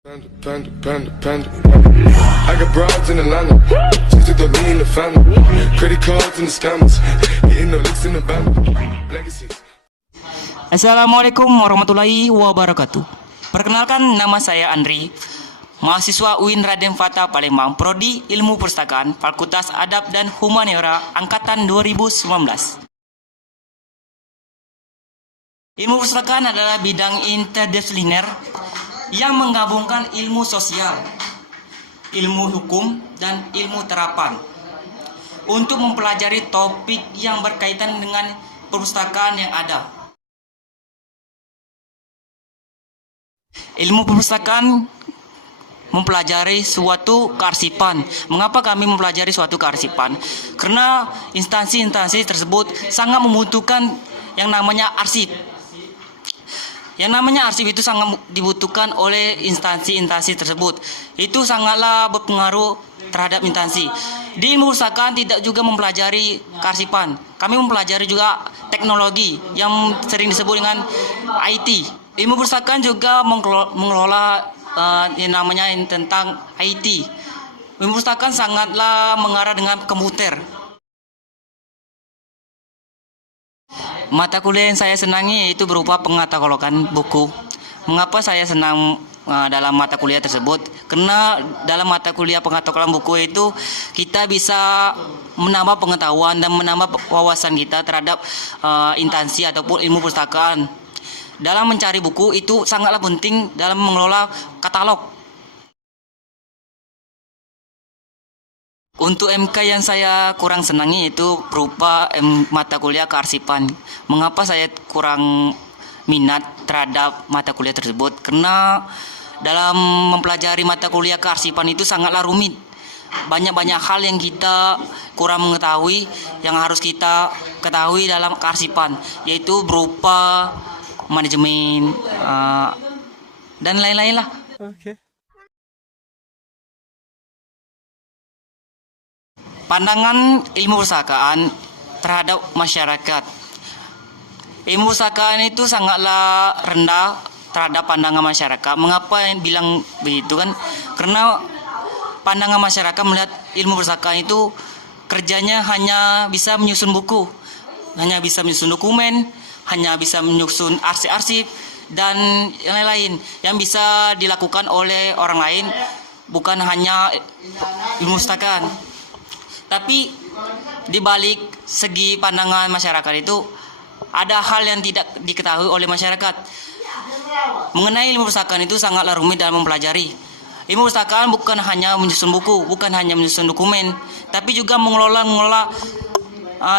I got broads in Atlanta, just to throw me in the family. Credit cards and the scammers, hitting the licks in the band. Legacies. Assalamualaikum warahmatullahi wabarakatuh. Perkenalkan, nama saya Andri, mahasiswa UIN Raden Fatah Palembang, Prodi Ilmu Perpustakaan, Fakultas Adab dan Humaniora, angkatan 2019. Ilmu perpustakaan adalah bidang interdisipliner yang menggabungkan ilmu sosial, ilmu hukum, dan ilmu terapan untuk mempelajari topik yang berkaitan dengan perpustakaan yang ada. Ilmu perpustakaan mempelajari suatu kearsipan. Mengapa kami mempelajari suatu kearsipan? Karena instansi-instansi tersebut sangat membutuhkan yang namanya arsip. Yang namanya arsip itu sangat dibutuhkan oleh instansi-instansi tersebut. Itu sangatlah berpengaruh terhadap instansi. Di ilmu perpustakaan tidak juga mempelajari kearsipan. Kami mempelajari juga teknologi yang sering disebut dengan IT. Ilmu perpustakaan juga mengelola yang namanya tentang IT. Ilmu perpustakaan sangatlah mengarah dengan komputer. Mata kuliah yang saya senangi yaitu berupa pengatalogan buku. Mengapa saya senang dalam mata kuliah tersebut? Karena dalam mata kuliah pengatalogan buku itu kita bisa menambah pengetahuan dan menambah wawasan kita terhadap instansi ataupun ilmu perpustakaan. Dalam mencari buku itu sangatlah penting dalam mengelola katalog. Untuk MK yang saya kurang senangi itu berupa mata kuliah kearsipan. Mengapa saya kurang minat terhadap mata kuliah tersebut? Karena dalam mempelajari mata kuliah kearsipan itu sangatlah rumit. Banyak-banyak hal yang kita kurang mengetahui yang harus kita ketahui dalam kearsipan, yaitu berupa manajemen dan lain-lain lah. Okay. Pandangan ilmu perpustakaan terhadap masyarakat. Ilmu perpustakaan itu sangatlah rendah terhadap pandangan masyarakat. Mengapa yang bilang begitu kan? Karena pandangan masyarakat melihat ilmu perpustakaan itu kerjanya hanya bisa menyusun buku, hanya bisa menyusun dokumen, hanya bisa menyusun arsip-arsip dan yang lain-lain yang bisa dilakukan oleh orang lain, bukan hanya ilmu perpustakaan. Tapi di balik segi pandangan masyarakat itu ada hal yang tidak diketahui oleh masyarakat. Mengenai ilmu perpustakaan itu sangatlah rumit dalam mempelajari. Ilmu perpustakaan bukan hanya menyusun buku, bukan hanya menyusun dokumen, tapi juga mengelola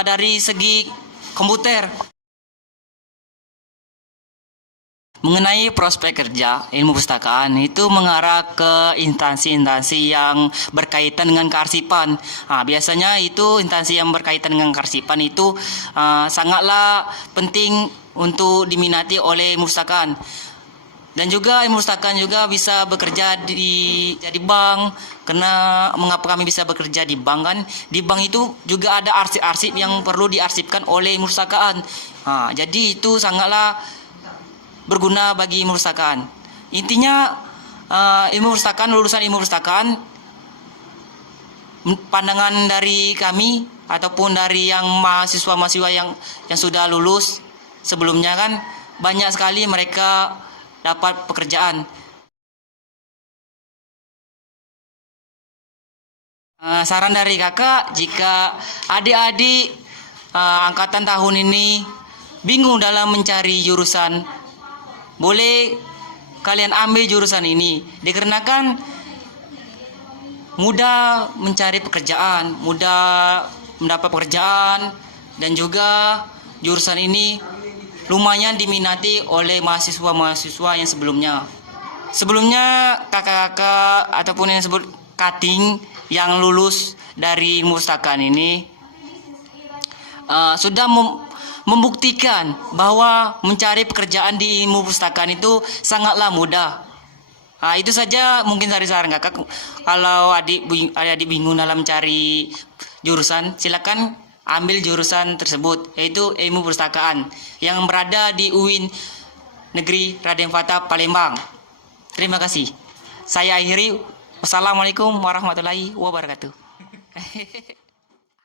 dari segi komputer. Mengenai prospek kerja, ilmu perpustakaan itu mengarah ke instansi-instansi yang berkaitan dengan kearsipan. Biasanya itu instansi yang berkaitan dengan kearsipan itu sangatlah penting untuk diminati oleh ilmu perpustakaan. Dan juga ilmu perpustakaan juga bisa bekerja di bank. Karena mengapa kami bisa bekerja di bank kan? Di bank itu juga ada arsip-arsip yang perlu diarsipkan oleh ilmu perpustakaan. Jadi itu sangatlah berguna bagi ilmu perpustakaan. Intinya ilmu perpustakaan, lulusan ilmu perpustakaan, pandangan dari kami ataupun dari yang mahasiswa-mahasiswa yang sudah lulus sebelumnya kan, banyak sekali mereka dapat pekerjaan. Saran dari kakak, jika adik-adik angkatan tahun ini bingung dalam mencari jurusan, boleh kalian ambil jurusan ini, dikarenakan mudah mencari pekerjaan, mudah mendapat pekerjaan, dan juga jurusan ini lumayan diminati oleh mahasiswa-mahasiswa yang sebelumnya. Sebelumnya kakak-kakak ataupun yang disebut cutting yang lulus dari ilmu perpustakaan ini sudah membuktikan bahwa mencari pekerjaan di ilmu perpustakaan itu sangatlah mudah. Itu saja mungkin dari saran kakak. Kalau adik bingung dalam mencari jurusan, silakan ambil jurusan tersebut, yaitu ilmu perpustakaan yang berada di UIN Negeri Raden Fatah Palembang. Terima kasih. saya akhiri. Wassalamualaikum warahmatullahi wabarakatuh.